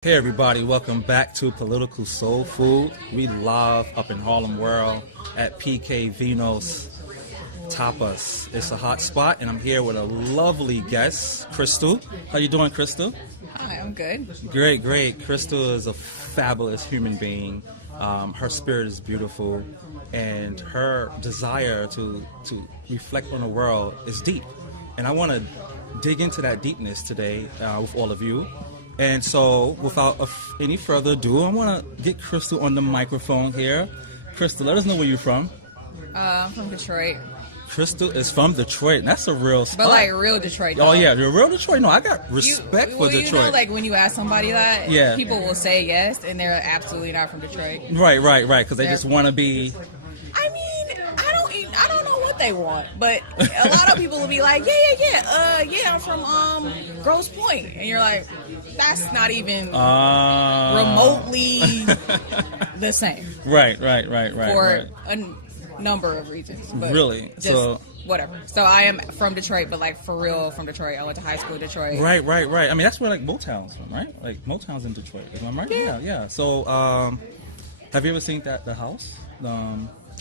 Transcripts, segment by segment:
Hey everybody, welcome back to Political Soul Food. We live up in Harlem World at PK Vino's Tapas. It's a hot spot and I'm here with a lovely guest, Crystal. How you doing, Crystal? Hi, I'm good. Great, great. Crystal is a fabulous human being. Her spirit is beautiful and her desire to reflect on the world is deep. And I want to dig into that deepness today with all of you. And so, without any further ado, I want to get Crystal on the microphone here. Crystal, let us know where you're from. I'm from Detroit. Crystal is from Detroit. That's a real spot. But like real Detroit. Oh yeah, you're real Detroit. No, I got respect for Detroit. You know, like when you ask somebody that, yeah, people will say yes, and they're absolutely not from Detroit. Right, because they just want to be. I mean, I don't know what they want, but a lot of people will be like, yeah, I'm from Grosse Pointe, and you're like, that's not even remotely the same. Right. For a number of reasons. But really? So whatever. So I am from Detroit, but like for real from Detroit. I went to high school in Detroit. Right. I mean, that's where like Motown's from, right? Like Motown's in Detroit. Am I right? Yeah. So, have you ever seen the house?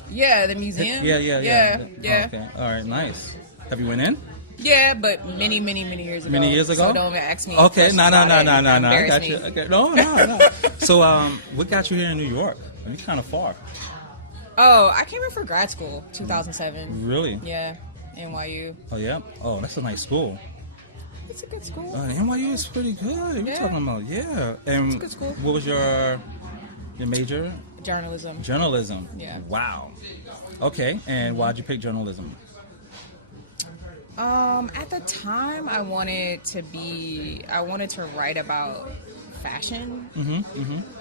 Yeah, the museum. Yeah. Yeah. Okay. All right. Nice. Have you went in? Yeah, but many years ago. Many years ago? So don't ask me. Okay, no. I got me. you. Okay. No. So, what got you here in New York? I mean, kind of far. Oh, I came here for grad school, 2007. Really? Yeah, NYU. Oh, yeah? Oh, that's a nice school. It's a good school. NYU is pretty good. You're talking about, yeah. And it's a good school. What was your major? Journalism. Journalism. Yeah. Wow. Okay, and why'd you pick journalism? At the time, I wanted to write about fashion.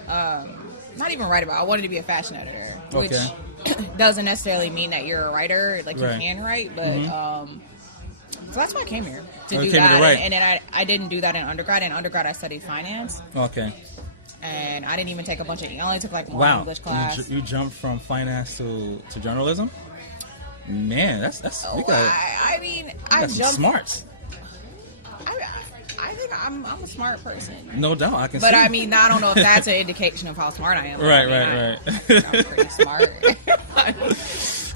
Not even write about. I wanted to be a fashion editor, which doesn't necessarily mean that you're a writer. Like you can write, but so that's why I came here to do that. And then I didn't do that in undergrad. In undergrad, I studied finance. Okay. And I didn't even take a bunch of. I only took like one English class. You jumped from finance to journalism. Man, that's we got. I mean, I jumped. Smarts. I think I'm a smart person. No doubt, I can. But see. I mean, I don't know if that's an indication of how smart I am. Right. I'm pretty smart.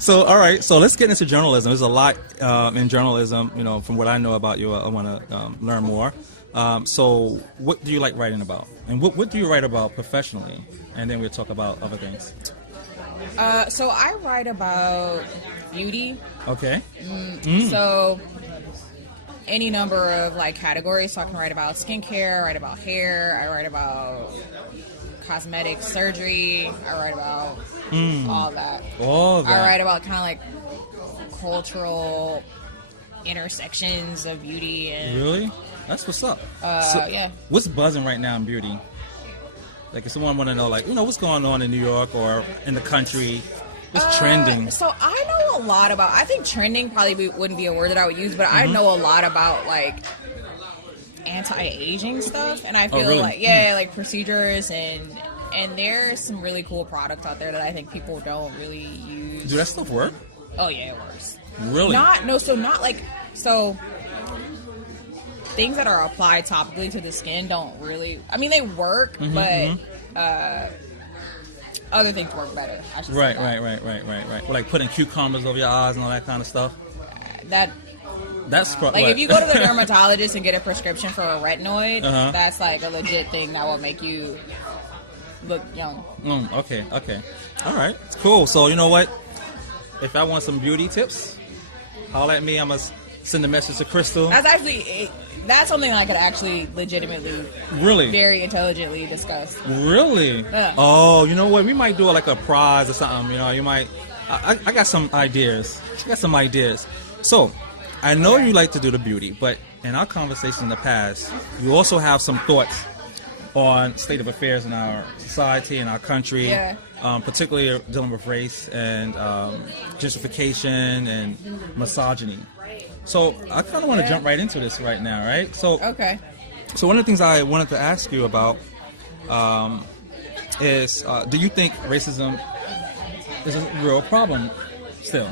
So, all right. So let's get into journalism. There's a lot in journalism. You know, from what I know about you, I want to learn more. So, what do you like writing about, and what do you write about professionally? And then we'll talk about other things. So I write about beauty. Okay. So any number of like categories. So I can write about skincare, write about hair, I write about cosmetic surgery, I write about all that. I write about kind of like cultural intersections of beauty. And really? That's what's up. Yeah. What's buzzing right now in beauty? Like, if someone want to know, like, you know, what's going on in New York or in the country, what's trending? So I know a lot about. I think trending probably wouldn't be a word that I would use, but I know a lot about like anti-aging stuff, and I feel like like procedures and there's some really cool products out there that I think people don't really use. Do that stuff work? Oh yeah, it works. Really? So things that are applied topically to the skin don't really. I mean, they work, but other things work better. I should say that. Right. Well, like putting cucumbers over your eyes and all that kind of stuff. That's like if you go to the dermatologist and get a prescription for a retinoid, that's like a legit thing that will make you look young. Okay. All right. Cool. So you know what? If I want some beauty tips, holler at me. I'm gonna send a message to Crystal. That's something I could actually legitimately, very intelligently discuss. Really? Yeah. Oh, you know what? We might do like a prize or something. You know, you might. I got some ideas. So, I know you like to do the beauty, but in our conversation in the past, you also have some thoughts on state of affairs in our society and our country, particularly dealing with race and gentrification and misogyny. So I kind of want to jump right into this right now, right? So one of the things I wanted to ask you about is, do you think racism is a real problem still?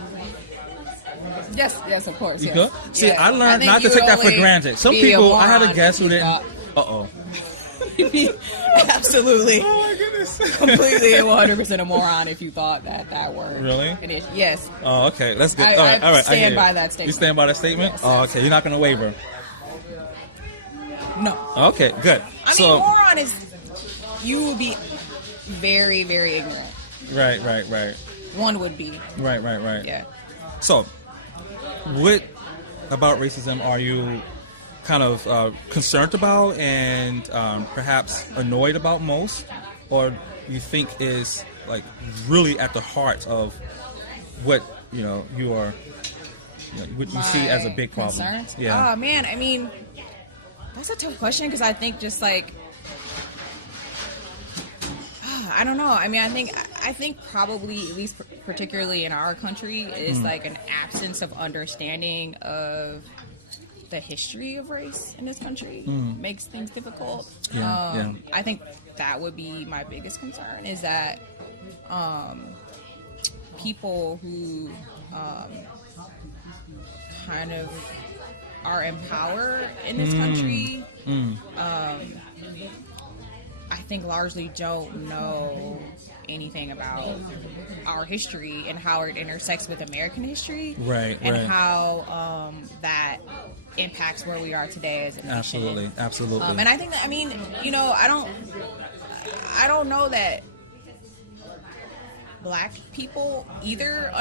Yes, of course. You could? See, I learned not to take that for granted. Some people, I had a guest who didn't. you'd be absolutely, Oh my goodness. completely 100% a moron if you thought that word. Really? Yes. Oh, okay. That's good. I All right. stand by that statement. You stand by that statement? Yes. Oh, okay. You're not going to waver. No. Okay, good. I mean, moron is, you would be very, very ignorant. Right. One would be. Right. Yeah. So, what about racism are you kind of concerned about and perhaps annoyed about most, or you think is like really at the heart of what you are, what you see as a big problem? Concerns? Yeah. Oh man, I mean, that's a tough question because I think just like, I don't know. I mean, I think probably, at least particularly in our country, is like an absence of understanding of the history of race in this country makes things difficult. Yeah. I think that would be my biggest concern, is that people who kind of are in power in this country, I think largely don't know anything about our history and how it intersects with American history, and how that impacts where we are today as a nation. Absolutely. And I think that, I mean, I don't know that Black people either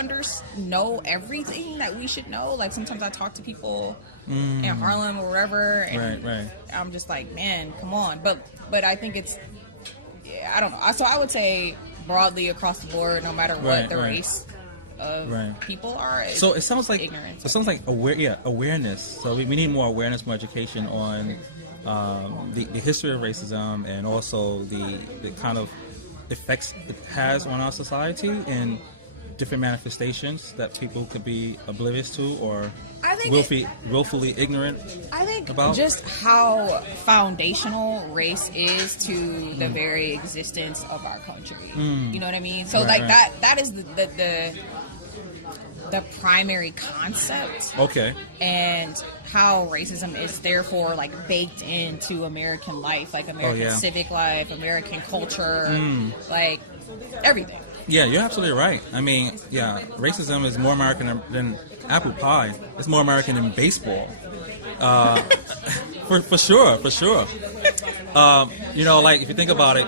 know everything that we should know. Like sometimes I talk to people in Harlem or wherever, and I'm just like, man, come on. But I think it's, I don't know. So I would say broadly across the board, no matter what the race of people are. So it sounds like ignorance. It sounds like awareness. So we need more awareness, more education on the history of racism, and also the kind of effects it has on our society and different manifestations that people could be oblivious to or willfully ignorant. I think about just how foundational race is to the very existence of our country. You know what I mean? So that is the primary concept. Okay. And how racism is therefore like baked into American life, like American civic life, American culture, like everything. Yeah, you're absolutely right. I mean, racism is more American than apple pie. It's more American than baseball. For sure. Like if you think about it,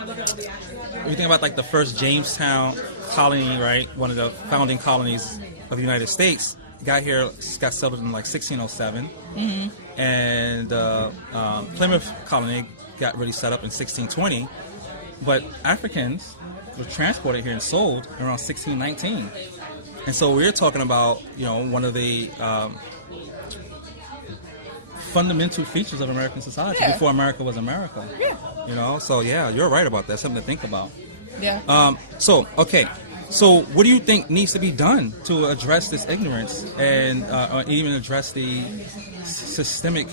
like the first Jamestown colony, right? One of the founding colonies of the United States, got settled in like 1607, and Plymouth colony got really set up in 1620, but Africans were transported here and sold around 1619, and so we're talking about one of the fundamental features of American society before America was America. So you're right about that. Something to think about. So what do you think needs to be done to address this ignorance and even address the systemic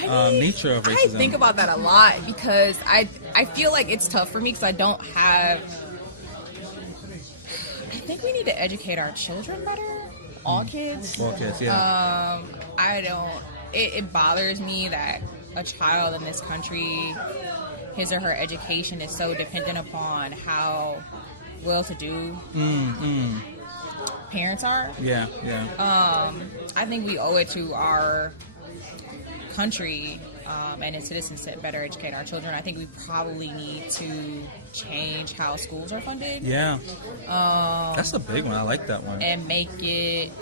nature of racism? I think about that a lot because I feel like it's tough for me because I don't have... I think we need to educate our children better. All kids. All kids, yeah. I don't... It bothers me that a child in this country, his or her education is so dependent upon how well-to-do parents are. I think we owe it to our country and its citizens to better educate our children. I think we probably need to change how schools are funded. That's a big one. I like that one. And make it...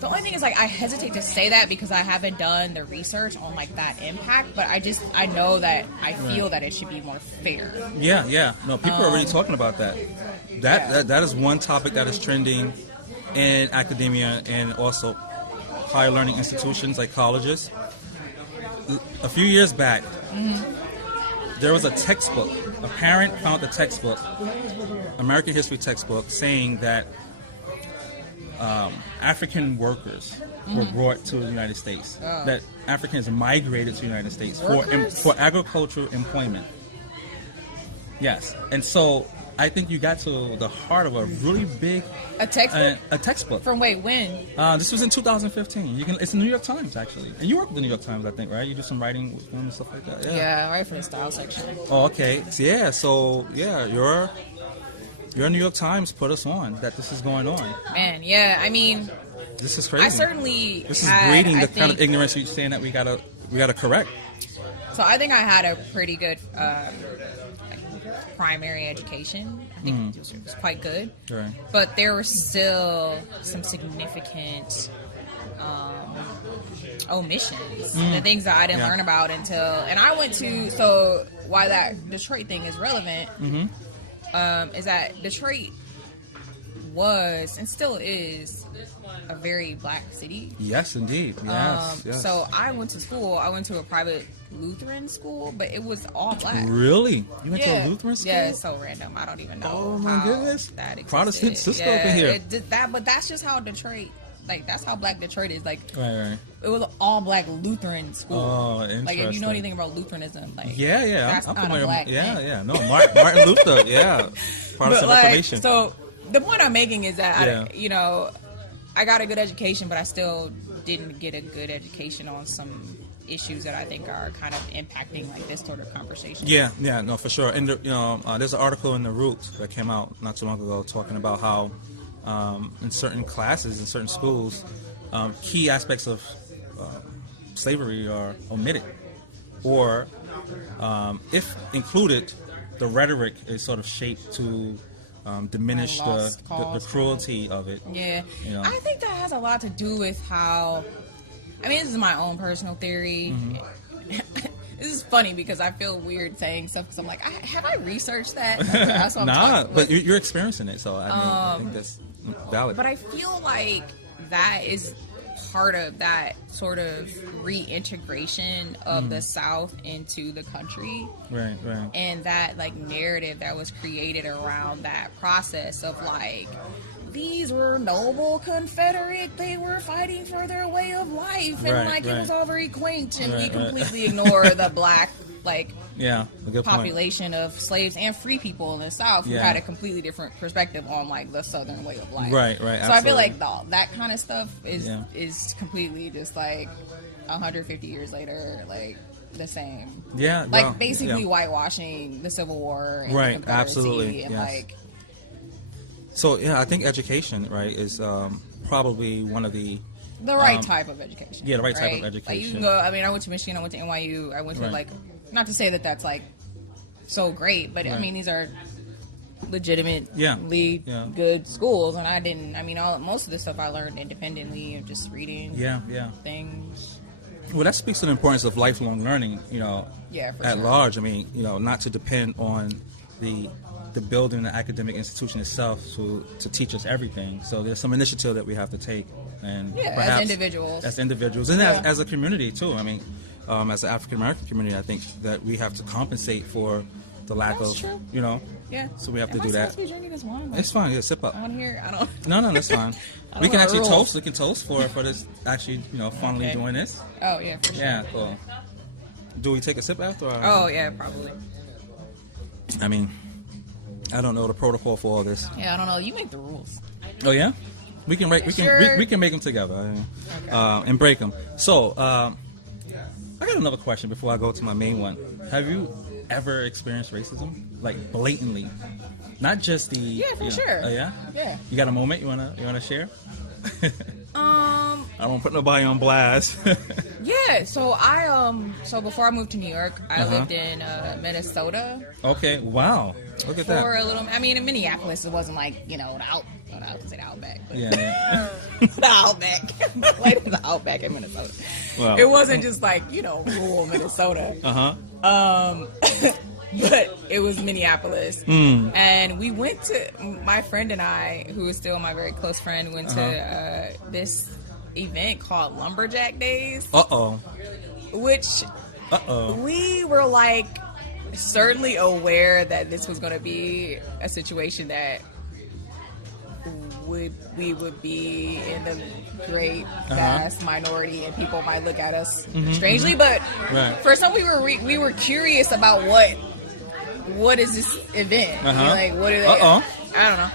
the only thing is, like, I hesitate to say that because I haven't done the research on, like, that impact, but I know that I feel that it should be more fair. No, people are already talking about that. That is one topic that is trending in academia and also higher learning institutions like colleges. A few years back, there was a textbook. A parent found a textbook, American history textbook, saying that African workers were brought to the United States. That Africans migrated to the United States for agricultural employment. Yes, and so I think you got to the heart of a really big A textbook? a textbook. From when? This was in 2015. It's the New York Times actually, and you work with the New York Times, I think, right? You do some writing with them and stuff like that. Yeah, right for the style section. Oh, okay. So your New York Times put us on that this is going on. Man, yeah. I mean, This is crazy. I certainly This is had, breeding the I kind of think- ignorance you're saying that we gotta correct. So I think I had a pretty good primary education. I think it was quite good. Right. But there were still some significant omissions. The things that I didn't learn about until... And I went to... So why that Detroit thing is relevant is that Detroit was and still is a very black city. Yes, indeed. Yes. So I went to a private Lutheran school, but it was all black. Really? You went to a Lutheran school? Yeah, it's so random. I don't even know. Oh my how goodness! That existed. Protestant sister over here. It did that, but that's just how Detroit. Like that's how black Detroit is. Like Right. it was all black Lutheran school. Oh, interesting. Like if you know anything about Lutheranism, like Yeah. that's I'm not a familiar. black Yeah, thing. yeah. No, Martin Luther. Yeah, Protestant But like, Reformation. so the point I'm making is that Yeah. I got a good education, but I still didn't get a good education on some issues that I think are kind of impacting like this sort of conversation. Yeah, no, for sure. And there's an article in the Root that came out not too long ago talking about how in certain classes in certain schools, key aspects of slavery are omitted, or if included, the rhetoric is sort of shaped to diminish the cruelty of it. Yeah, I think that has a lot to do with how. I mean, this is my own personal theory. This is funny because I feel weird saying stuff because I'm like, have I researched that? That's what I'm talking but you're experiencing it, so I think that's valid. But I feel like that is part of that sort of reintegration of the South into the country. Right. And that like narrative that was created around that process of like, these were noble Confederate, they were fighting for their way of life, and it was all very quaint, and we completely ignore the black a good population of slaves and free people in the South who had a completely different perspective on like the Southern way of life. Right. So Absolutely. I feel like that kind of stuff is completely just like 150 years later, like the same. Yeah. Like basically whitewashing the Civil War and the Confederacy absolutely. and like. So I think education, right, is probably one of the right type of education. Yeah, the right type of Like education. you can go. I mean, I went to Michigan. I went to NYU. I went to like, not to say that that's like so great, but I mean these are legitimately good schools, and I didn't. I mean, most of the stuff I learned independently and just reading. Things. Well, that speaks to the importance of lifelong learning. At large. I mean, not to depend on the building, the academic institution itself to teach us everything. So there's some initiative that we have to take, and perhaps as individuals, and as a community too. I mean, as an African American community, I think that we have to compensate for the lack of, true. Yeah. So we have to do Am I that. supposed to be drinking this wine? It's fine. Yeah, sip up. I want to hear. I don't. No, that's fine. We can know actually rules. toast. We can toast for this. Actually, finally doing this. Oh yeah, for sure. Yeah, cool. Do we take a sip after? Or? Oh yeah, probably. I mean, I don't know the protocol for all this. Yeah, I don't know. You make the rules. Oh yeah, we can make we can make them together and break them. So I got another question before I go to my main one. Have you ever experienced racism, like blatantly, not just the? Yeah, for sure. Oh yeah. Yeah. You got a moment you wanna share? I don't put nobody on blast. Yeah, so so before I moved to New York, I lived in Minnesota. Okay, wow. Look at that. For a little, I mean, in Minneapolis, it wasn't like, the Outback. But Yeah. the Outback. Like the Outback in Minnesota. Wow. It wasn't just like, rural Minnesota. But it was Minneapolis. And we went to, my friend and I, who is still my very close friend, went to this event called Lumberjack Days. Which we were like certainly aware that this was going to be a situation that we would be in the great vast minority and people might look at us strangely, but for some we were curious about what is this event? Like, what are they? I don't know.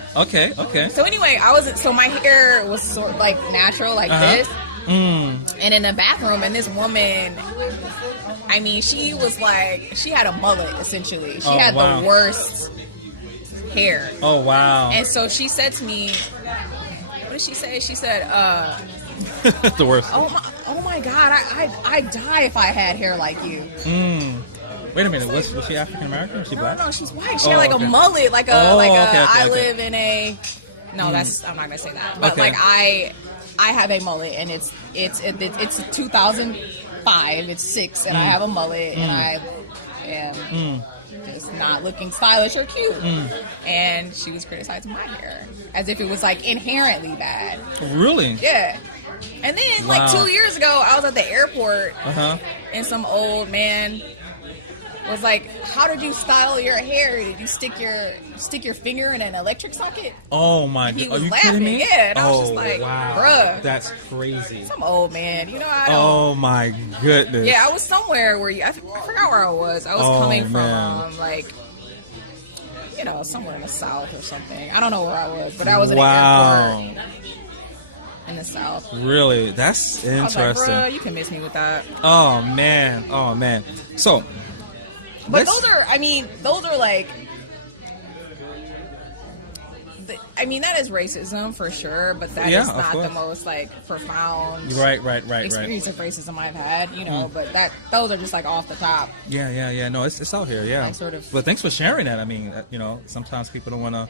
Okay. So anyway, so my hair was sort of like natural, like this. And in the bathroom, and this woman, I mean, she was like, she had a mullet, essentially. She had the worst hair. Oh, wow. And so she said to me, what did she say? She said, the worst. Oh my God, I'd die if I had hair like you. Wait a minute, was she African American? Was she black? No, she's white. She had like a mullet, I live in a. No, that's I'm not gonna say that. But like I have a mullet, and it's 2005. It's 6, and I have a mullet, and I am just not looking stylish or cute. And she was criticizing my hair as if it was like inherently bad. Really? Yeah. And then like 2 years ago, I was at the airport, and some old man was like, "How did you style your hair? Did you stick your finger in an electric socket?" Oh my God! He was Are you laughing. kidding me? Yeah, and I was just like, "Bruh, that's crazy." Some old man, you know. I don't, oh my goodness! Yeah, I was somewhere where I forgot where I was. I was coming from like, you know, somewhere in the South or something. I don't know where I was, but I was in an airport in the South. Really? That's interesting. I was like, bruh, you can miss me with that. Oh man. So. But those are like, that is racism for sure, but that is not the most like profound right experience of racism I've had, you know, but those are just like off the top. Yeah. No, it's out here, yeah. Like, sort of. But thanks for sharing that. I mean, you know, sometimes people don't want to,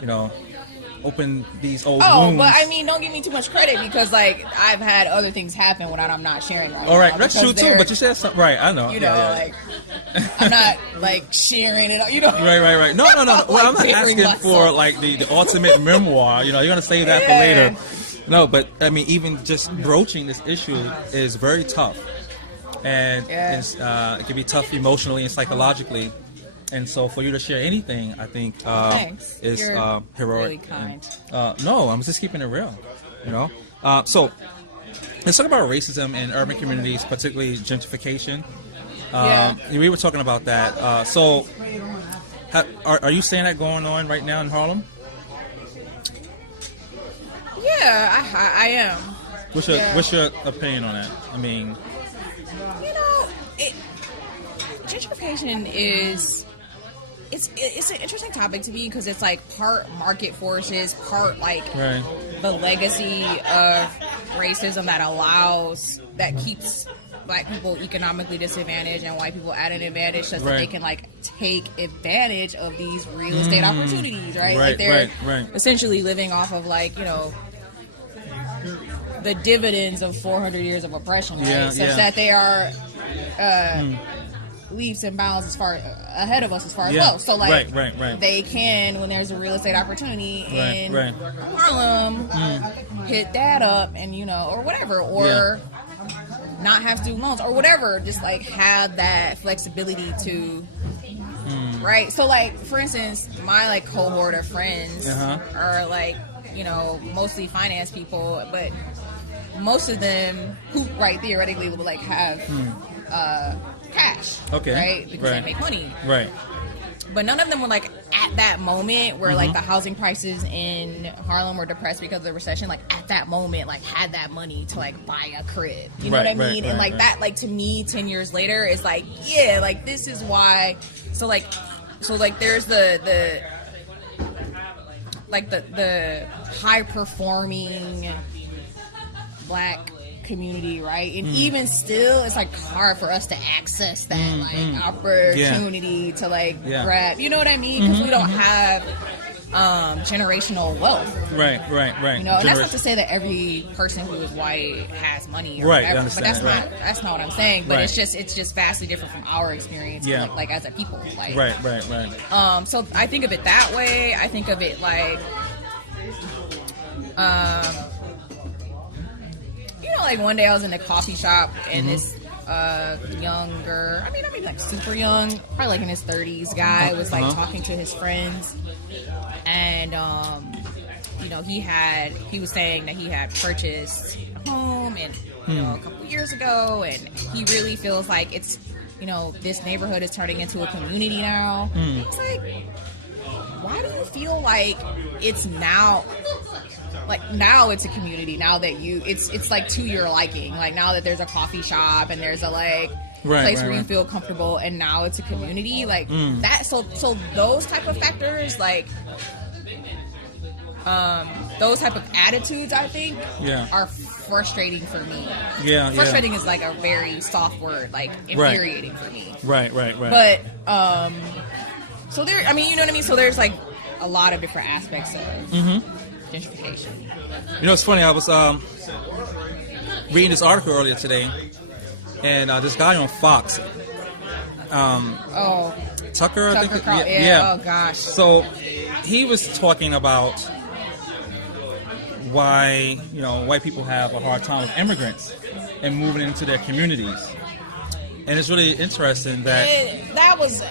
you know, open these old wounds. But I mean, don't give me too much credit because like I've had other things happen when I'm not sharing right all right, now. That's true too, but you said something right, I know. You know, like I'm not like sharing it, you know. Right. No. Well, I'm not asking for like the ultimate memoir, you know, you're gonna save that for later. No, but I mean, even just broaching this issue is very tough. And it can be tough emotionally and psychologically. And so for you to share anything, I think is You're heroic. Really kind. And, no, I'm just keeping it real, you know. So let's talk about racism in urban communities, particularly gentrification. We were talking about that. So are you seeing that going on right now in Harlem? Yeah, I am. What's your opinion on that? I mean, you know, gentrification is. It's an interesting topic to me because it's like part market forces, part like the legacy of racism that keeps black people economically disadvantaged and white people at an advantage such that they can like take advantage of these real estate opportunities, right? Like they're essentially living off of like, you know, the dividends of 400 years of oppression, right? Such that they are leaps and bounds as far ahead of us as far as wealth. So like they can, when there's a real estate opportunity in Harlem, hit that up and, you know, or whatever, or not have student loans or whatever, just like have that flexibility to right. So like for instance, my like cohort of friends are like, you know, mostly finance people, but most of them who theoretically would like have cash, right? Because they make money, right? But none of them were like at that moment where like the housing prices in Harlem were depressed because of the recession. Like at that moment, like had that money to like buy a crib. You know what I mean? And like that, like to me, 10 years later, is like like this is why. So like there's the high performing black community, right? And even still, it's like hard for us to access that like opportunity to like grab. You know what I mean? Because we don't have generational wealth. Right. You know, and that's not to say that every person who is white has money or whatever, but that's not what I'm saying. But it's just vastly different from our experience, like as a people. Like, right. So I think of it that way. I think of it like, you know, like one day I was in a coffee shop and this younger, I mean like super young, probably like in his 30s guy was like talking to his friends, and you know, he was saying that he had purchased a home and you know, a couple years ago, and he really feels like it's this neighborhood is turning into a community now. It's like, why do you feel like it's now? Like now it's a community. Now that it's like to your liking. Like now that there's a coffee shop and there's a place where you feel comfortable, and now it's a community. Like that. So those type of factors, like those type of attitudes, I think, are frustrating for me. Frustrating is like a very soft word. Like infuriating for me. Right. But so there. I mean, you know what I mean. So there's like a lot of different aspects of gentrification. It's funny. I was reading this article earlier today, and this guy on Fox, Tucker, I think. Yeah. Oh gosh. So he was talking about why white people have a hard time with immigrants and moving into their communities, and it's really interesting that was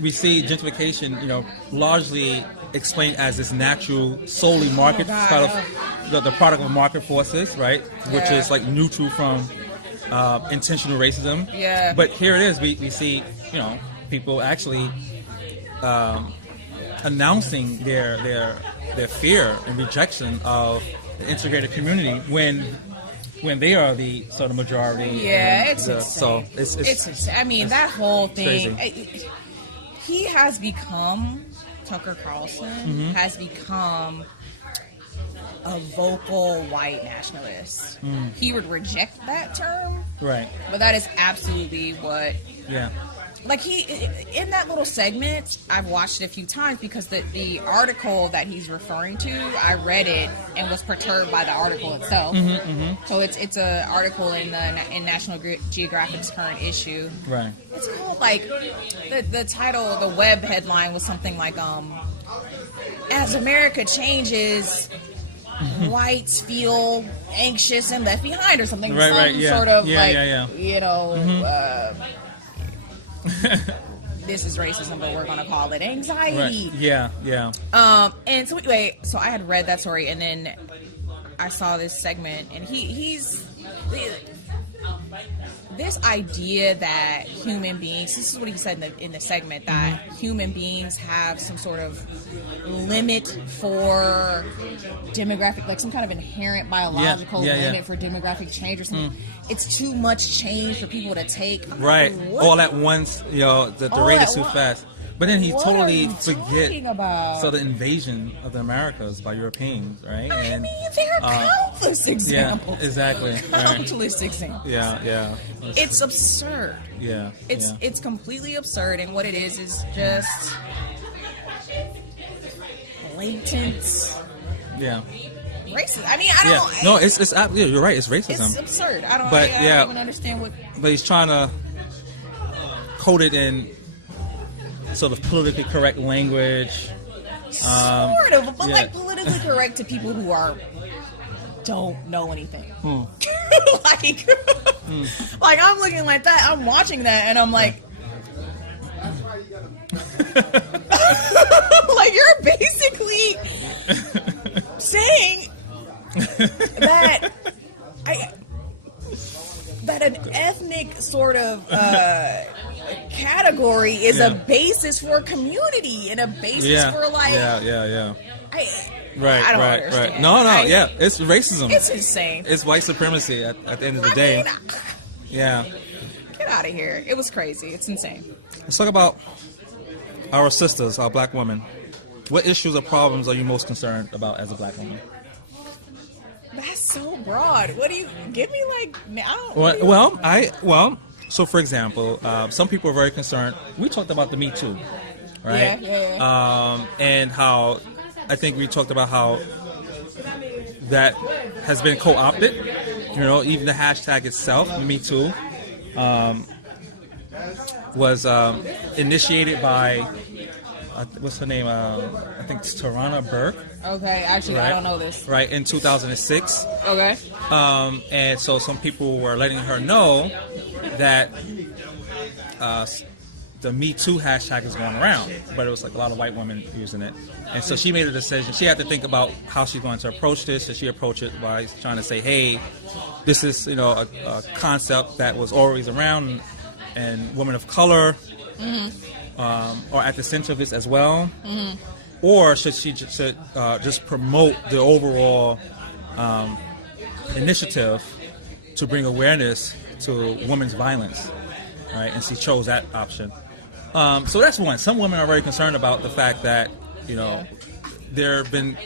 we see gentrification largely explained as this natural, solely market kind of the product of market forces, right? Which is like neutral from intentional racism. Yeah. But here it is. We see people actually announcing their fear and rejection of the integrated community when they are the sort of majority. Yeah, it's insane. So it's insane. I mean, that whole thing. Crazy. He has become. Tucker Carlson has become a vocal white nationalist. He would reject that term, right? But that is absolutely what. Yeah. Like he in that little segment, I've watched it a few times because the article that he's referring to, I read it and was perturbed by the article itself. So it's a article in National Geographic's current issue. Right. It's called like the title, the web headline was something like as America changes, whites feel anxious and left behind or something. Sort of this is racism, but we're gonna call it anxiety. Right. Yeah. And so anyway, so I had read that story, and then I saw this segment, and he's this idea that human beings. This is what he said in the segment, that human beings have some sort of limit for demographic, like some kind of inherent biological limit for demographic change or something. It's too much change for people to take. Right. All at once, the rate is too fast. But then he totally forget the invasion of the Americas by Europeans, right? I mean, there are countless examples. Yeah, exactly. Countless examples. Yeah. It's absurd. Yeah. It's completely absurd, and what it is just blatant. Yeah. Racism. I mean, I don't. No, it's you're right. It's racism. It's absurd. I don't even understand what. But he's trying to code it in sort of politically correct language. Sort of, but like politically correct to people who don't know anything. Like I'm looking like that. I'm watching that, and I'm like. Like you're basically saying that an ethnic sort of category is a basis for community and a basis for like I don't understand. No, it's racism. It's insane. It's white supremacy at the end of the day. Get out of here. It was crazy. It's insane. Let's talk about our sisters, our black women. What issues or problems are you most concerned about as a black woman? That's so broad. What do you give me? Like, so for example, some people are very concerned. We talked about the Me Too, right? Yeah. And how I think we talked about how that has been co-opted. Even the hashtag itself, Me Too, was initiated by what's her name? I think it's Tarana Burke. Okay, actually, right? I don't know this. Right, in 2006. Okay. And so some people were letting her know that the Me Too hashtag is going around, but it was like a lot of white women using it. And so she made a decision. She had to think about how she's going to approach this. So she approached it by trying to say, hey, this is, you know, a concept that was always around, and women of color are at the center of this as well. Or should she just promote the overall initiative to bring awareness to women's violence, right? And she chose that option. So that's one. Some women are very concerned about the fact that, you know, there have been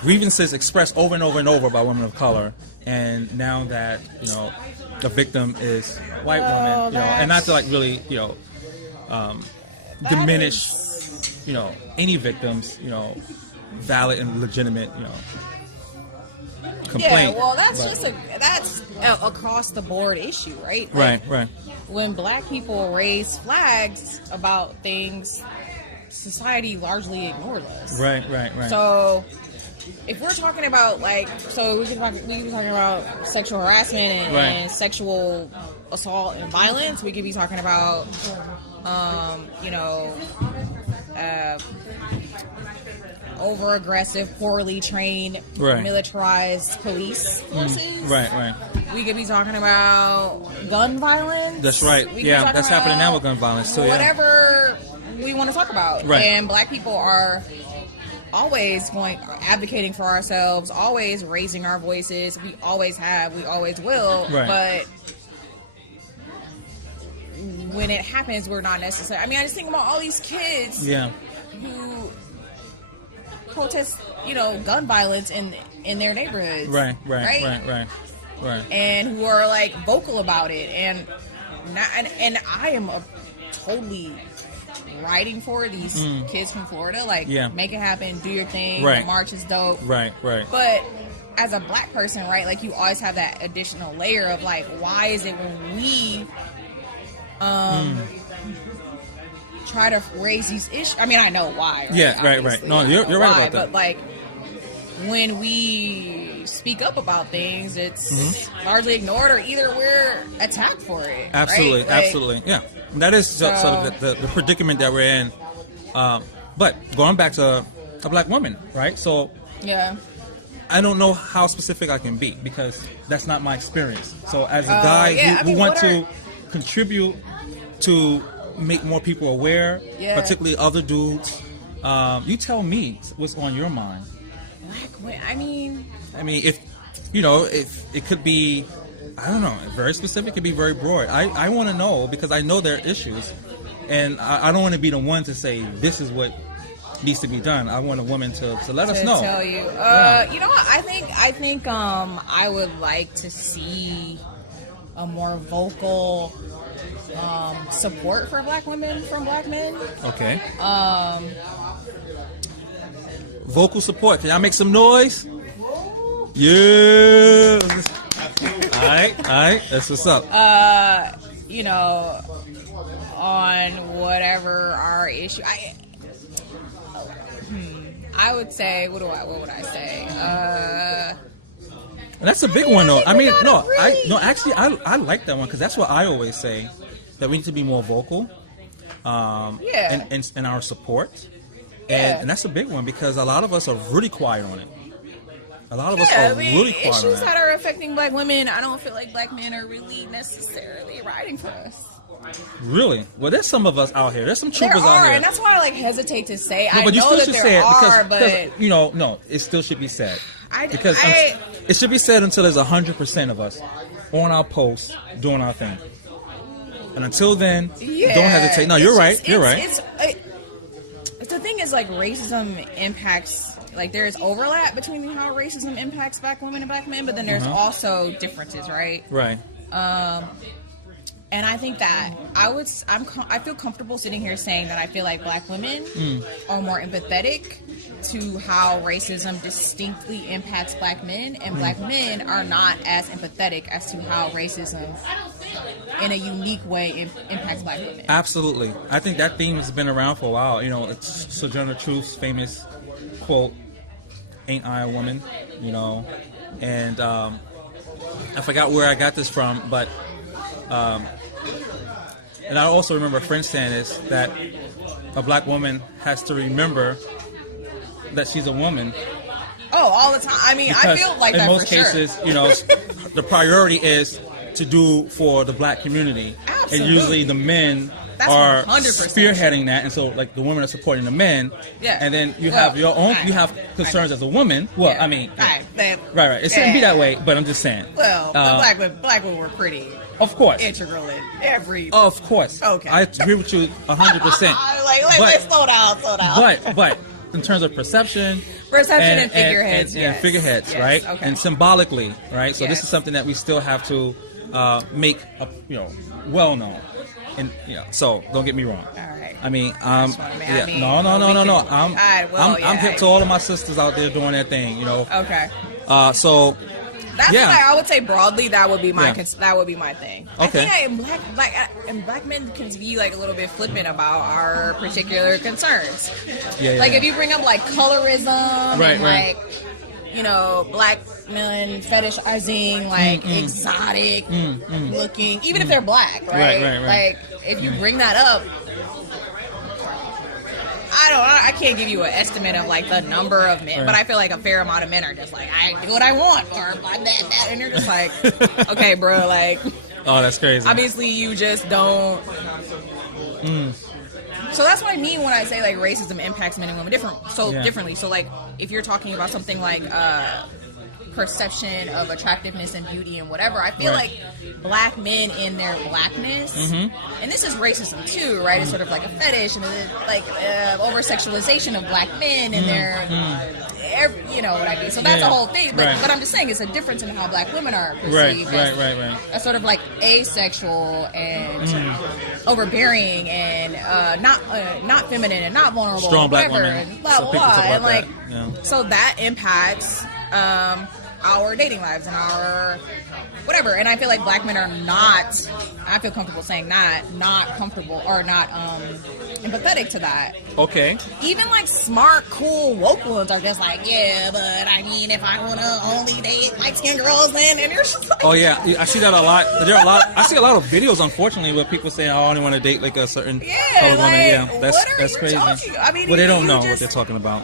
grievances expressed over and over and over by women of color, and now that, you know, the victim is white woman, you know, and not to like really, you know, diminish, you know, any victims, you know, valid and legitimate, you know, complaint. Yeah, well, that's across the board issue, right? Like, right. When black people raise flags about things, society largely ignores us. Right. So, if we're talking about we can be talking about sexual harassment and sexual assault and violence. We could be talking about, you know, over-aggressive, poorly trained, militarized police forces. Right. We could be talking about gun violence. That's right. Yeah, that's happening now with gun violence too. Whatever we want to talk about. Right. And black people are always advocating for ourselves, always raising our voices. We always have, we always will. Right. But when it happens, we're not necessarily. I mean, I just think about all these kids who protest, you know, gun violence in their neighborhoods. Right. And who are like vocal about it, and I am totally writing for these kids from Florida. Like, make it happen, do your thing. The march is dope. Right. But as a black person, right, like you always have that additional layer of like, why is it when we try to raise these issues? I mean, I know why. Right? Yeah, right. No, you're right about that. But like, when we speak up about things, it's largely ignored, or either we're attacked for it. Absolutely, right? Like, absolutely. Yeah, that is sort of the predicament that we're in. But going back to a black woman, right? So I don't know how specific I can be because that's not my experience. So as a guy who wants to contribute to make more people aware, particularly other dudes, you tell me what's on your mind. Black women. I mean, if you know, if it could be, I don't know, very specific, it could be very broad. I want to know because I know there are issues, and I don't want to be the one to say this is what needs to be done. I want a woman to let us know. Tell you. You know what? I think I would like to see a more vocal support for black women from black men. Okay. Vocal support. Can y'all make some noise? Yeah. All right. That's what's up. You know, on whatever our issue. I would say. What would I say? And that's a big one, though. I mean, actually, I like that one because that's what I always say, that we need to be more vocal. In our support. And that's a big one because a lot of us are really quiet on it. A lot of us are really quiet on it. Issues that are affecting black women, I don't feel like black men are really necessarily riding for us. Really? Well, there's some of us out here. There's some troopers out here. And that's why I hesitate to say. No, but you still should say it because you know, no, it still should be said. It should be said until there's 100% of us on our posts doing our thing. And until then, don't hesitate. No, you're right. The thing is, like, racism impacts, like, there's overlap between how racism impacts black women and black men, but then there's also differences, right? Right. And I think that I feel comfortable sitting here saying that I feel like black women are more empathetic to how racism distinctly impacts black men, and black men are not as empathetic as to how racism in a unique way impacts black women. Absolutely. I think that theme has been around for a while. You know, it's Sojourner Truth's famous quote, "Ain't I a woman?" You know, and I forgot where I got this from, but And I also remember a friend saying this, that a black woman has to remember that she's a woman. Oh, all the time. I mean, I feel like that in most for sure. cases, you know, the priority is to do for the black community. Absolutely. And usually the men That's are 100% spearheading that, and so like the women are supporting the men. Yeah. And then you have your own. You have concerns as a woman. Well, Yeah. I mean, Right. right. It shouldn't be that way, but I'm just saying. Well, black women were pretty. Of course. Integral in every. Of course. Okay. I agree with you 100%. Let's slow down. But in terms of perception And figureheads, and figureheads, yes, right? okay. And symbolically, right? So this Yes. is something that we still have to make, well known. And so don't get me wrong. All right. I mean, No. I'm hip to all of my sisters out there doing their thing, Okay. So That's yeah. like, I would say broadly that would be my Yeah. that would be my thing. Okay. I think black men can be like a little bit flippant about our particular concerns. Yeah. Like if you bring up like colorism Right, and right. like black men fetishizing like exotic looking, even if they're black, right? Right. Like if you bring that up, I can't give you an estimate of like the number of men, Right. but I feel like a fair amount of men are just like, I do what I want, or like that, and you're just like, okay, bro, like, Oh, that's crazy. obviously you just don't. So that's what I mean when I say like racism impacts men and women differently. So like if you're talking about something like perception of attractiveness and beauty and whatever, I feel Right. like black men in their blackness, and this is racism too, right? It's sort of like a fetish and like over sexualization of black men and their, you know what I mean. So that's Yeah. a whole thing. But Right. but I'm just saying it's a difference in how black women are perceived. Right. As sort of like asexual and overbearing and not feminine and not vulnerable, Strong black whatever, women. and blah So blah people blah. talk And about like, that. Yeah. so that impacts our dating lives and our whatever. And I feel like black men are not. I feel comfortable saying not comfortable or not empathetic to that. Okay. Even like smart, cool, woke ones are just like, yeah, but I mean, if I want to only date light-skinned girls, then and you're just like, Oh yeah, I see that a lot. I see a lot of videos, unfortunately, where people say, "Oh, I only want to date like a certain colored woman." Yeah, that's what are you crazy. talking? I mean, well, they don't you know what just- they're talking about.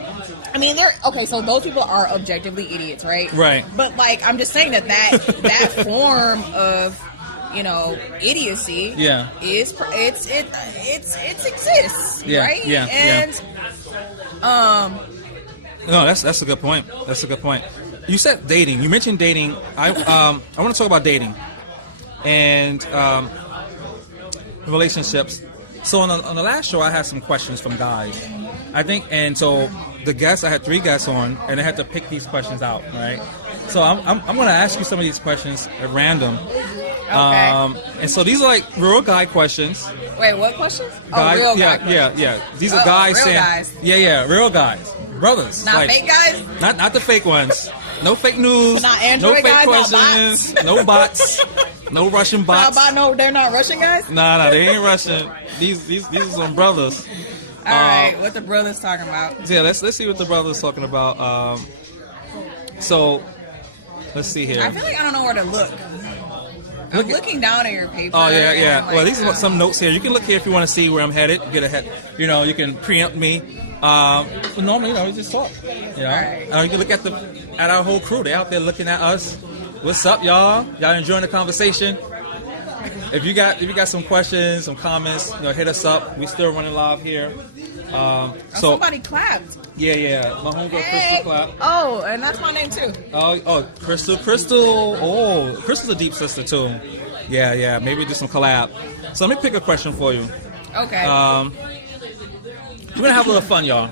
I mean, they're okay. So those people are objectively idiots, right? Right. But like, I'm just saying that form of idiocy, Yeah. is it exists, Yeah, right? yeah, and No, that's a good point. That's a good point. You said dating. You mentioned dating. I want to talk about dating and relationships. So on the last show, I had some questions from guys. I think, and so the guests, I had 3 guests on, and I had to pick these questions out, right? So I'm going to ask you some of these questions at random. Okay. And so these are like real guy questions. wait, what questions? Guys, real yeah, guy questions. yeah. These are guys real saying, guys. yeah, real guys, brothers, Not like, fake guys. not the fake ones. No fake news. Not no Android fake guys, not questions. No bots. No Russian bots. No, they're not Russian guys. Nah, they ain't Russian. These are some brothers. All right, what the brothers talking about? So yeah, let's see what the brothers talking about. So let's see here. I feel like I don't know where to look. Look I'm at- looking down at your paper. Oh yeah, and yeah. I'm like, Well, these are some notes here. You can look here if you want to see where I'm headed. Get ahead. You can preempt me. But normally, we just talk. Right. You can look at our whole crew. They out there looking at us. What's up, y'all? Y'all enjoying the conversation? If you got some questions, some comments, hit us up. We still running live here. So somebody clapped. yeah. My homegirl Hey. Crystal clap. Oh, and that's my name too. Oh, Crystal. Oh, Crystal's a deep sister too. Yeah. Maybe do some collab. So let me pick a question for you. Okay. We're gonna have a little fun, y'all.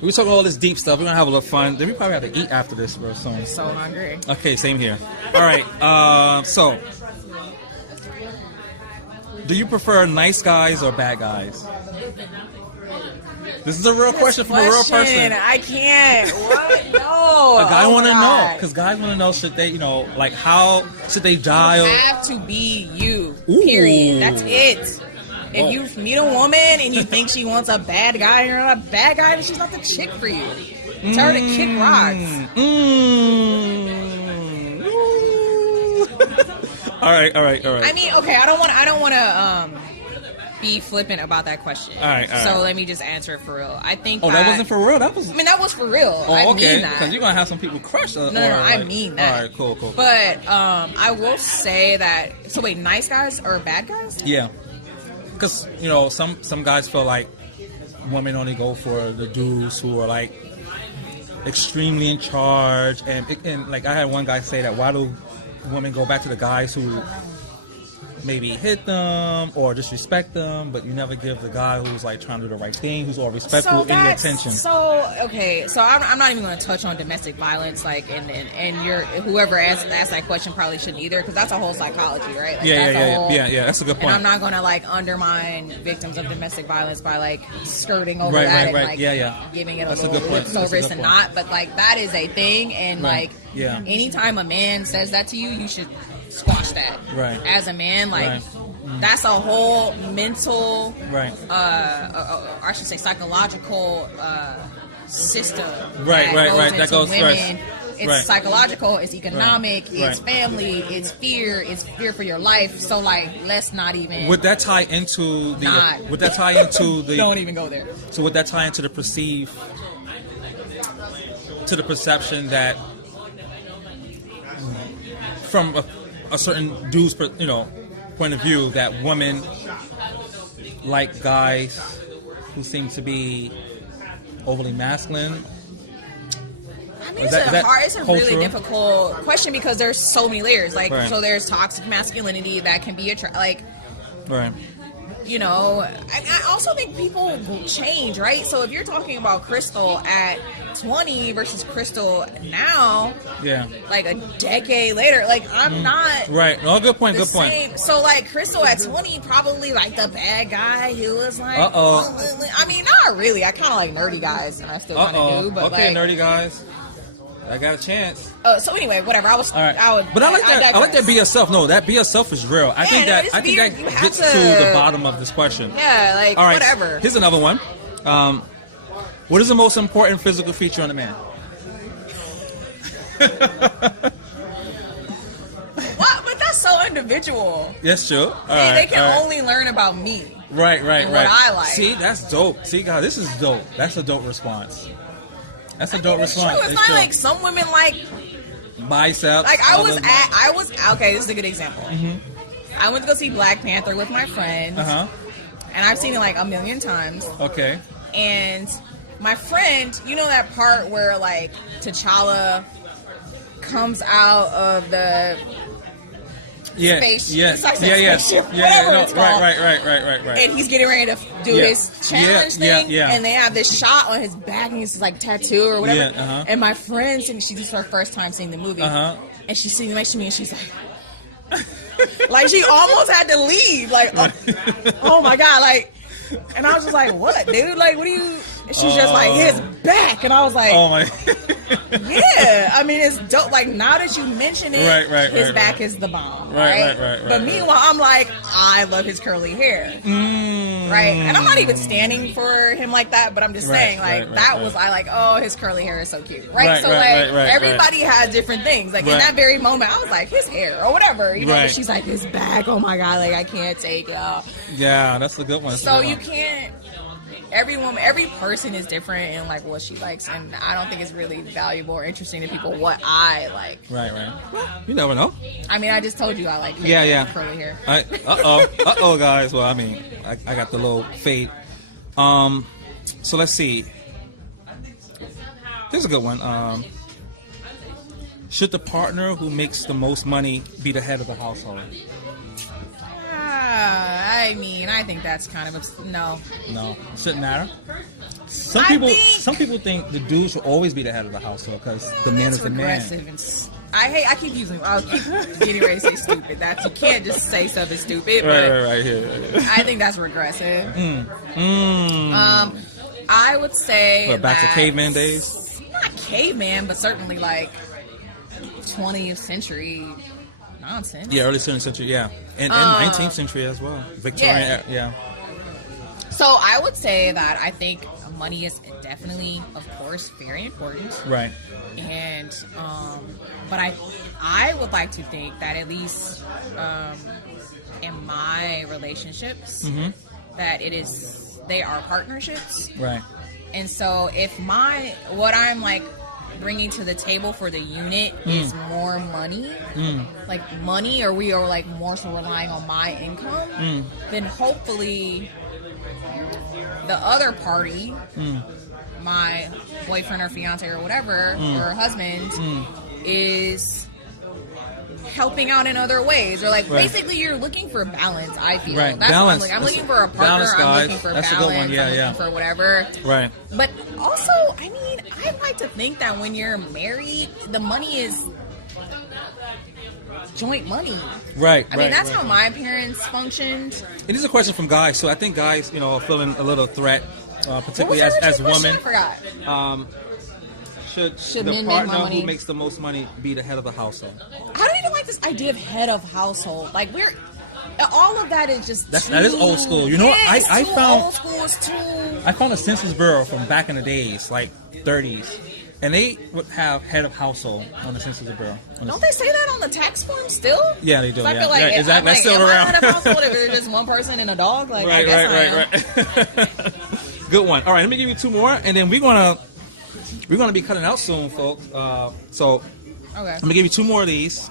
We're talking all this deep stuff. We're gonna have a little fun. Then we probably have to eat after this real soon. So hungry. Okay, same here. All right. So, do you prefer nice guys or bad guys? This is a real question from a real person. I can't. What? No. A guy want to know God. because guys want to know should they, like how should they dial? You have to be you. Ooh. Period. That's it. Whoa. If you meet a woman and you think she wants a bad guy, and you're not a bad guy, then she's not the chick for you. Tell her to kick rocks. All right. I mean, okay, I don't want to be flippant about that question. All right. So let me just answer it for real. I think. Oh, that wasn't for real. That was. I mean, that was for real. Oh, I okay. mean that. Because you're gonna have some people crush. No, I mean that. All right, cool. But I will say that. So wait, nice guys or bad guys? Yeah. Because some guys feel like women only go for the dudes who are like extremely in charge, and like I had one guy say that why do women go back to the guys who maybe hit them or disrespect them, but you never give the guy who's like trying to do the right thing, who's all respectful, any attention. So I'm not even going to touch on domestic violence, like, and whoever asked that question probably shouldn't either, because that's a whole psychology, right? Like, Yeah. That's a good point. And I'm not going to like undermine victims of domestic violence by like skirting over that and like giving it a little lip service and not, but like that is a thing, and like anytime a man says that to you, you should squash that. Right. As a man, like that's a whole mental, I should say psychological system. Right. That goes women. first. It's psychological, it's economic, it's family, it's fear for your life. So like, let's not even. Would that tie into the? Would that tie into the? Don't even go there. So would that tie into the perception that from a certain dude's point of view that women like guys who seem to be overly masculine? I mean, it's a really difficult question because there's so many layers. Like, so there's toxic masculinity that can be right. I also think people will change, right? So if you're talking about Crystal at 20 versus Crystal now, like a decade later, like I'm not right. No, good point. So like Crystal at 20, probably like the bad guy who was like, I mean, not really. I kind of like nerdy guys, and I still kind of do. But okay, nerdy guys. I got a chance. So anyway, whatever. I like that. I like that. Be yourself. No, that be yourself is real. I think that gets to the bottom of this question. Yeah, like all right, whatever. Here's another one. What is the most important physical feature on a man? What? But that's so individual. Yes, sure. They can only learn about me. Right. What I like. See, that's dope. See, God, this is dope. That's a dope response. That's a dope response. It's not like some women like biceps. Like okay, this is a good example. Mm-hmm. I went to go see Black Panther with my friends, and I've seen it like a million times. Okay. And my friend, you know that part where like T'Challa comes out of the spaceship, whatever it's called. Right. And he's getting ready to do his challenge thing, and they have this shot on his back, and it's like tattoo or whatever. And my friend, this is her first time seeing the movie, and she's sitting next to me, and she's like, like she almost had to leave, like, oh my god, like. And I was just like, what, dude? Like, what do you... And she's just like, his back. And I was like... Oh, my... yeah. I mean, it's dope. Like, now that you mention it, his back is the bomb, right? But meanwhile, I'm like, I love his curly hair. Right? And I'm not even standing for him like that, but I'm just saying, like, I like, oh, his curly hair is so cute. Right? So, everybody has different things. Like, in that very moment, I was like, his hair or whatever. You know, but she's like, his back. Oh, my God. Like, I can't take it off. Yeah, that's a good one. So you can't. Every person is different in like what she likes, and I don't think it's really valuable or interesting to people what I like. Right. Well, you never know. I mean, I just told you I like curly hair. Guys. Well, I mean, I got the little fade. So let's see. Here's a good one. Should the partner who makes the most money be the head of the household? I mean, I think that's kind of no. Shouldn't matter. Some people think the dude should always be the head of the household because the man is the man. I keep getting ready to say stupid. That you can't just say something stupid. Right here. I think that's regressive. I would say back to caveman days. Not caveman, but certainly like 20th century. Nonsense. Yeah, early 17th century, and 19th century as well. Victorian, So I would say that I think money is definitely, of course, very important. Right. And, but I would like to think that at least in my relationships, that they are partnerships. Right. And so if what I'm like bringing to the table for the unit is more money, like money, or we are like more so relying on my income, then hopefully the other party, my boyfriend or fiance or whatever, or husband, is helping out in other ways, or like basically you're looking for balance. I feel that's balance. What I'm looking for a partner. I'm looking for that's balance. A good one. Yeah, I'm looking for whatever. Right. But also, I mean, I like to think that when you're married, the money is joint money. Right. I mean, that's how my parents functioned. It is a question from guys, so I think guys, are feeling a little threat, particularly as women. I forgot. Should the men partner make more money? who makes the most money be the head of the household? I don't even like this idea of head of household. Like all of that is just that is old school. You know what? I found old school. It's too. I found a Census Bureau from back in the days, like 30s, and they would have head of household on the Census Bureau. Don't they say that on the tax form still? Yeah, they do. I Yeah. feel like Exactly. That's still am around. I head of household if there's just one person and a dog? Like, I guess Right. Good one. All right, let me give you two more, and then we're gonna be cutting out soon, folks. So Okay. I'm gonna give you two more of these.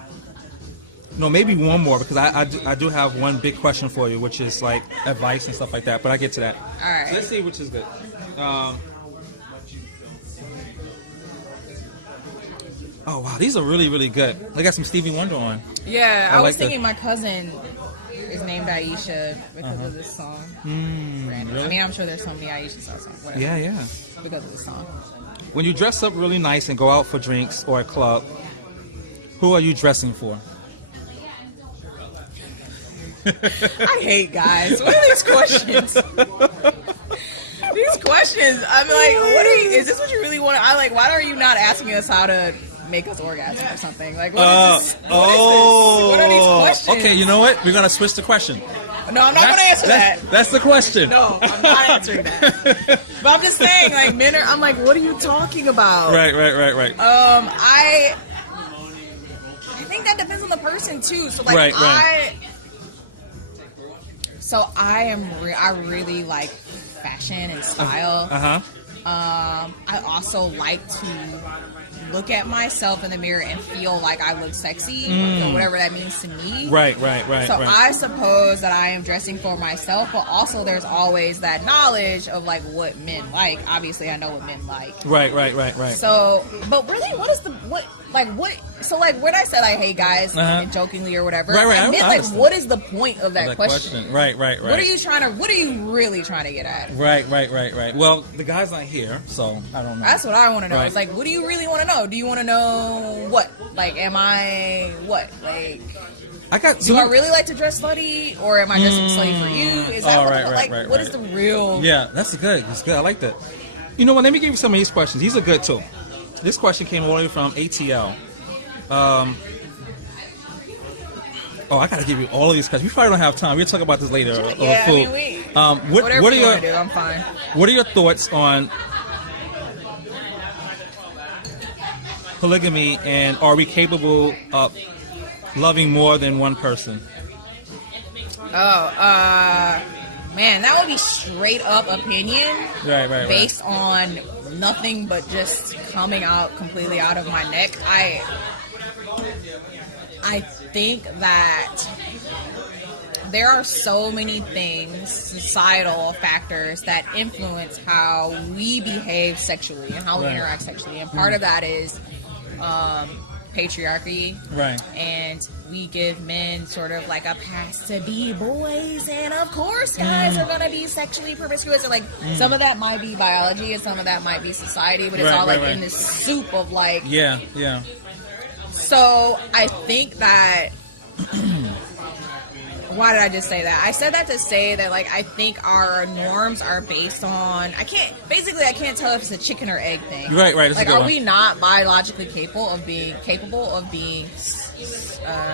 No, maybe one more, because I do have one big question for you, which is like advice and stuff like that. But I get to that. All right. So let's see which is good. Oh wow, these are really, really good. They got some Stevie Wonder on. Yeah, I like was thinking my cousin is named Aisha because of this song. Really? I mean, I'm sure there's so many Aisha songs. Whatever. Yeah. Because of this song. When you dress up really nice and go out for drinks or a club, who are you dressing for? I hate guys. What are these questions? These questions. I'm like, is this what you really want? Why are you not asking us how to make us orgasm or something? Like, what is this? What are these questions? Okay, you know what? We're gonna switch the question. No, I'm not going to answer that. That's the question. No, I'm not answering that. But I'm just saying, like, men are. I'm like, what are you talking about? Right. I think that depends on the person too. So like, Right. I really like fashion and style. I also like to look at myself in the mirror and feel like I look sexy, or whatever that means to me. Right. So I suppose that I am dressing for myself, but also there's always that knowledge of like what men like. Obviously, I know what men like. Right. So, but really, So like when I said I hate guys, jokingly or whatever, I meant like, what is the point of that question? Right. What are you really trying to get at? Right. Well, the guy's not here, so I don't know. That's what I want to know. Right. It's like, what do you really want to know? Do you want to know what? Like, am I what? Like, do I really like to dress slutty, or am I dressing slutty for you? Is that what is the real? Yeah, that's good. That's good. I like that. You know what? Let me give you some of these questions. These are good too. This question came all the way from ATL. I gotta give you all of these questions. We probably don't have time. We'll talk about this later. Yeah, food. I mean, whatever you want to do, I'm fine. What are your thoughts on polygamy, and are we capable of loving more than one person? Man, that would be straight up opinion. Right. Based on nothing but just coming out completely out of my neck. I think that there are so many things, societal factors, that influence how we behave sexually and how we interact sexually. And part of that is patriarchy. Right. And we give men sort of like a pass to be boys, and of course guys are gonna be sexually promiscuous, and like some of that might be biology and some of that might be society, but it's all like in this soup of like So I think that why did I just say that? I said that to say that like I think our norms are based on I can't tell if it's a chicken or egg thing. Right. Like, are we not biologically capable of being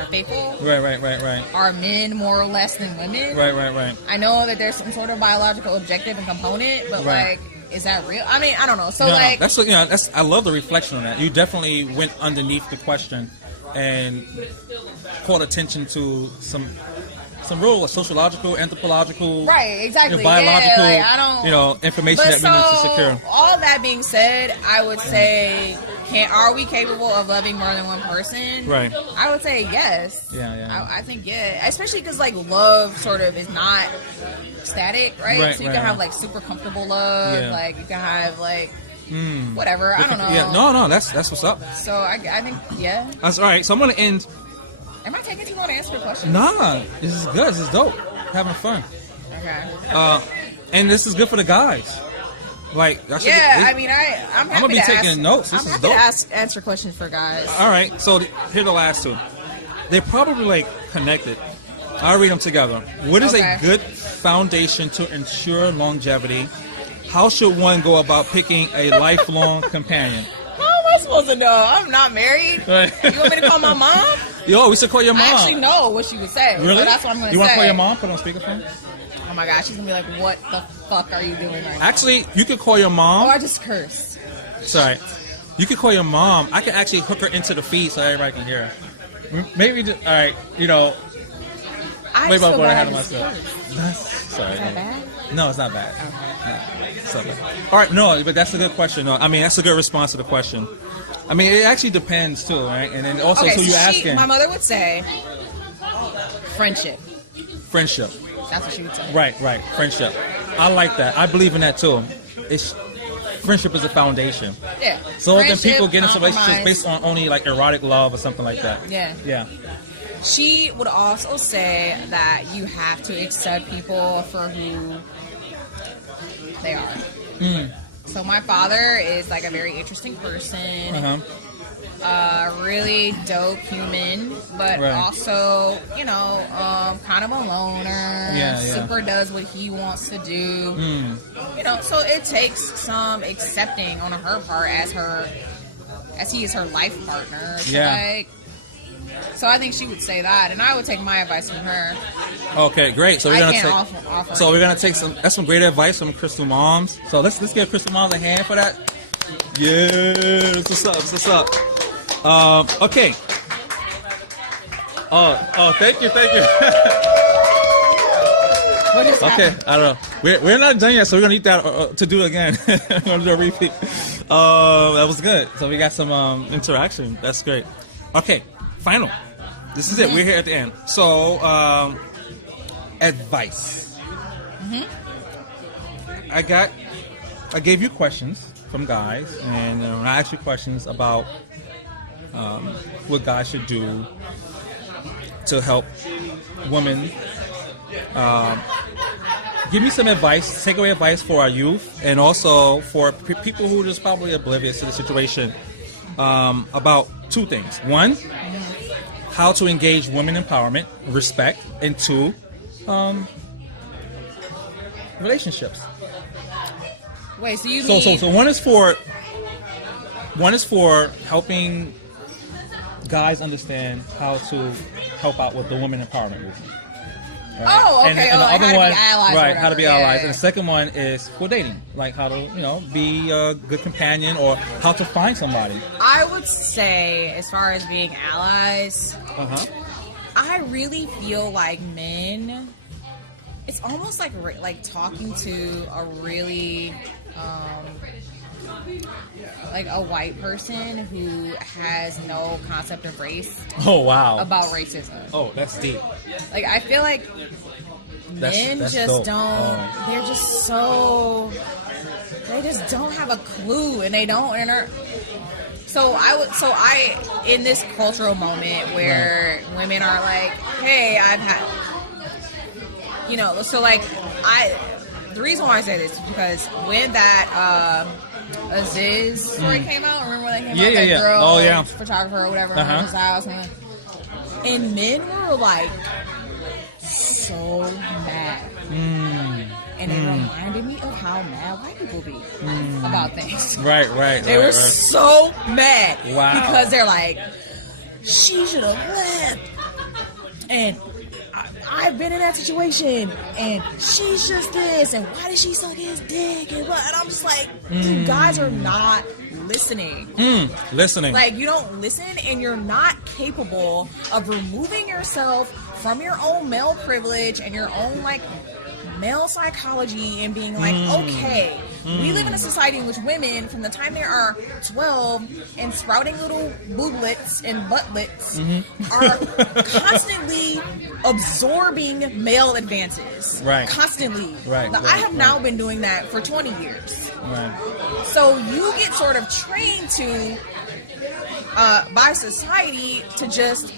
faithful? Right. Are men more or less than women? Right. I know that there's some sort of biological objective and component, but like, is that real? I mean, I don't know. So that's I love the reflection on that. You definitely went underneath the question and called attention to some some real sociological, anthropological, right, exactly, biological, like, I don't, information that we need to secure. All that being said, I would say, are we capable of loving more than one person? Right. I would say yes. Yeah. I think especially because like love sort of is not static, right? So you can have like super comfortable love, like you can have like whatever. I don't know. Yeah, no, that's what's up. So I think That's all right. So I'm gonna end. Am I taking too long to answer the question? Nah, this is good. This is dope. Having fun. Okay. And this is good for the guys. Like, I'm gonna be taking notes. This I'm is happy dope. to answer questions for guys. All right. So here are the last two. They're probably like connected. I'll read them together. What is a good foundation to ensure longevity? How should one go about picking a lifelong companion? How am I supposed to know? I'm not married. Right. You want me to call my mom? Yo, we should call your mom. I actually know what she would say. Really? So that's what I'm going to say. You want to call your mom? Put on speakerphone. Oh my gosh, she's going to be like, what the fuck are you doing right now? Actually, you could call your mom. Oh, I just cursed. Sorry. You could call your mom. I can actually hook her into the feed so everybody can hear her. Maybe just, all right, I wait about feel what I bad had on I just myself. cursed. Sorry. Is that bad? No, it's not bad. Okay. No, it's not bad. All right, no, but that's a good question. No, I mean, that's a good response to the question. I mean, it actually depends too, right? And then also, who you asking? My mother would say friendship. Friendship. That's what she would say. Right. Friendship. I like that. I believe in that too. Friendship is a foundation. Yeah. So then Friendship, people get into relationships compromise. based on only like erotic love or something like that. Yeah. She would also say that you have to accept people for who they are. So my father is like a very interesting person, really dope human, but also, kind of a loner, super does what he wants to do. So it takes some accepting on her part as he is her life partner. So I think she would say that, and I would take my advice from her. Okay, great. So we're gonna take some great advice from Crystal Moms. So let's give Crystal Moms a hand for that. Yeah, what's up? Okay. Oh, thank you. Okay, I don't know. We're not done yet, so we're gonna need that to do it again. We're gonna do a repeat. That was good. So we got some interaction. That's great. Okay. Final. This is it. We're here at the end. So, advice. I gave you questions from guys, and I asked you questions about what guys should do to help women. Give me some advice, takeaway advice for our youth, and also for people who are just probably oblivious to the situation about two things. One, how to engage women empowerment, respect, and two, relationships. Wait, so you mean... So one is for helping guys understand how to help out with the women empowerment movement. Right? Oh, okay. And the other one, how to be allies. Right, how to be allies. And the second one is for dating, like how to, be a good companion or how to find somebody. I would say, as far as being allies, I really feel like men, it's almost like talking to a really, like a white person who has no concept of race. Oh, wow. About racism. Oh, that's deep. Like, I feel like men that's just dope. they're just so, they just don't have a clue, and they don't enter. So in this cultural moment where women are like, hey, I've had, so like, the reason why I say this is because when that Aziz story came out, remember when that came out? That girl, photographer or whatever, in his house, and men were like so mad. And it reminded me of how mad white people be about things. Right. They were so mad. Wow. Because they're like, she should have left. And I've been in that situation. And she's just this. And why did she suck his dick? And I'm just like, you guys are not listening. Listening. Like, you don't listen, and you're not capable of removing yourself from your own male privilege and your own like male psychology and being like, okay, we live in a society in which women, from the time they are 12 and sprouting little booblets and buttlets, are constantly absorbing male advances. Right. Constantly. Right. I have now been doing that for 20 years. Right. So you get sort of trained to, by society, to just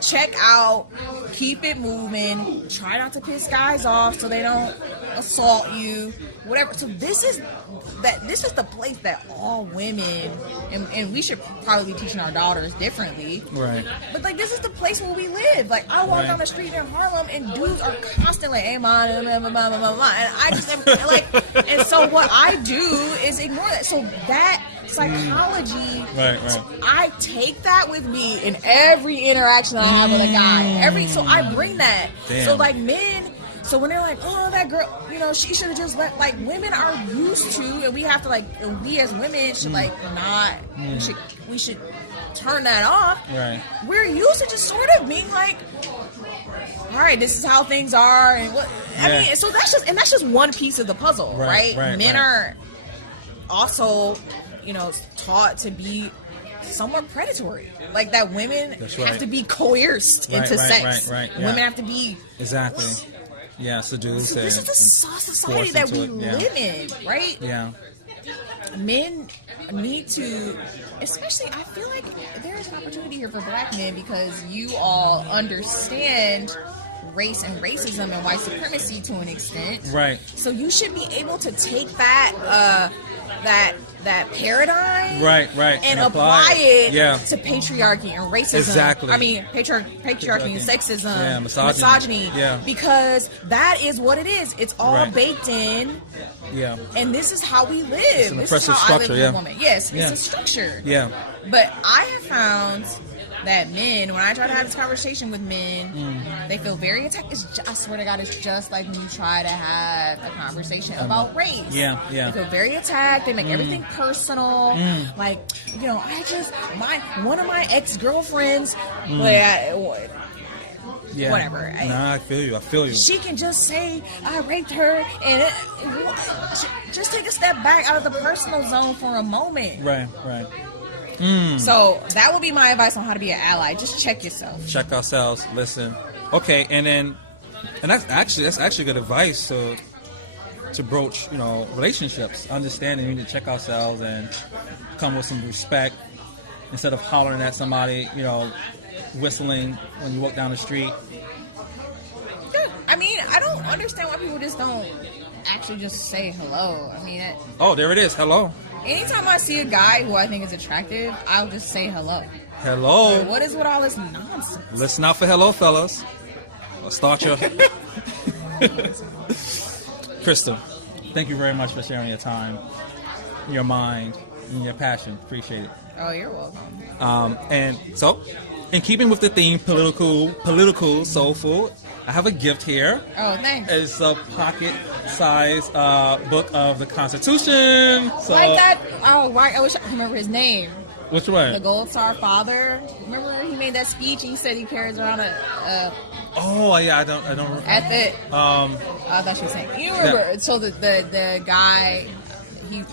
check out, keep it moving, try not to piss guys off so they don't assault you, whatever. So this is the place that all women, and we should probably be teaching our daughters differently. Right. But like, this is the place where we live. Like, I walk down the street in Harlem and dudes are constantly, hey man, blah, blah, blah, blah, blah, and I just am like, and so what I do is ignore that. So that psychology, right. I take that with me in every interaction that I have with a guy. So I bring that. Damn. So like men, so when they're like, oh, that girl, you know, she should have just let, like, women are used to, and we have to like, we as women should like not, we should turn that off. Right. We're used to just sort of being like, all right, this is how things are, and what I mean. So that's just one piece of the puzzle, right? Men are also, you know, taught to be somewhat predatory, like that women have to be coerced into sex. Right. Yeah. Women have to be seduced. So this is the society that we live in, right? Yeah. Men need to, especially, I feel like there is an opportunity here for black men because you all understand race and racism and white supremacy to an extent. Right. So you should be able to take that that paradigm and apply it to patriarchy and racism. Exactly. I mean, patriarchy and sexism, misogyny. Because that is what it is. It's all baked in. Yeah. And this is how we live. It's an oppressive structure, as a woman. Yes, it's a structure. Yeah. But I have found that men, when I try to have this conversation with men, they feel very attacked. I swear to God, it's just like when you try to have a conversation about race. Yeah. They feel very attacked. They make everything personal. Like, you know, one of my ex-girlfriends, whatever. Nah, I feel you. She can just say, I raped her, and just take a step back out of the personal zone for a moment. Right. So that would be my advice on how to be an ally. Just check yourself. Check ourselves. Listen. Okay, and that's actually good advice to broach, you know, relationships. Understanding we need to check ourselves and come with some respect instead of hollering at somebody, you know, whistling when you walk down the street. Yeah. I mean, I don't understand why people just don't actually just say hello. I mean, oh, there it is. Hello. Anytime I see a guy who I think is attractive, I'll just say hello. Hello. What is with all this nonsense? Listen out for hello, fellas. I'll start your... Crystal, thank you very much for sharing your time, your mind, and your passion. Appreciate it. Oh, you're welcome. And so, in keeping with the theme, political, soulful, I have a gift here. Oh, thanks. It's a pocket-sized book of the Constitution. So, like that? Oh, right. I wish I could remember his name. Which one? The Gold Star Father. Remember he made that speech and he said he carries around a oh yeah, I don't remember. At the I thought she was saying. You remember? Yeah. So the guy,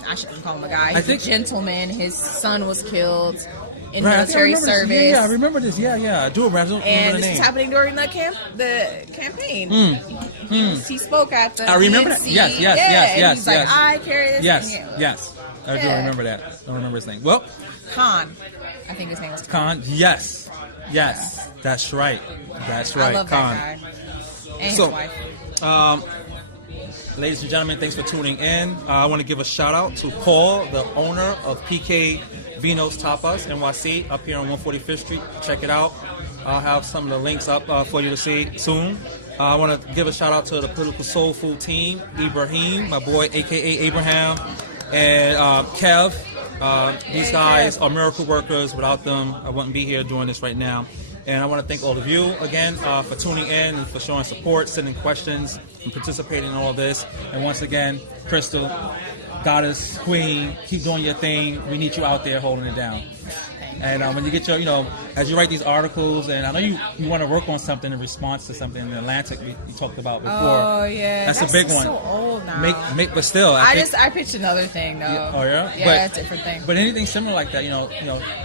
I shouldn't call him a guy. He's a gentleman. His son was killed in military service. Yeah, I remember this. Yeah, I do remember. And this was happening during the campaign. He spoke at the. I remember DNC. that. Yes. He's like, I carry this. Yes. I do remember that. I don't remember his name. Well, Khan. I think his name was Khan. Yes. That's right. I love Khan. that guy. And his wife. Ladies and gentlemen, thanks for tuning in. I want to give a shout out to Paul, the owner of PK Vino's Tapas NYC up here on 145th Street. Check it out. I'll have some of the links up for you to see soon. I want to give a shout out to the Political Soul Food team, Ibrahim, my boy, aka Abraham, and Kev. These guys are miracle workers. Without them, I wouldn't be here doing this right now. And I want to thank all of you again for tuning in and for showing support, sending questions, and participating in all of this. And once again, Crystal, Goddess, Queen, keep doing your thing. We need you out there holding it down. And when you get your, as you write these articles, and I know you want to work on something in response to something in the Atlantic we talked about before. Oh yeah, that's a big one. So old now. But still, I pitched another thing though. Yeah, oh yeah, yeah, it's a different thing. But anything similar like that,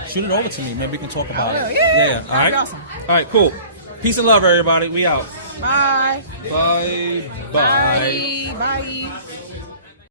shoot it over to me. Maybe we can talk about it. Yeah. All right. Awesome. All right. Cool. Peace and love, everybody. We out. Bye. Bye. Bye. Bye.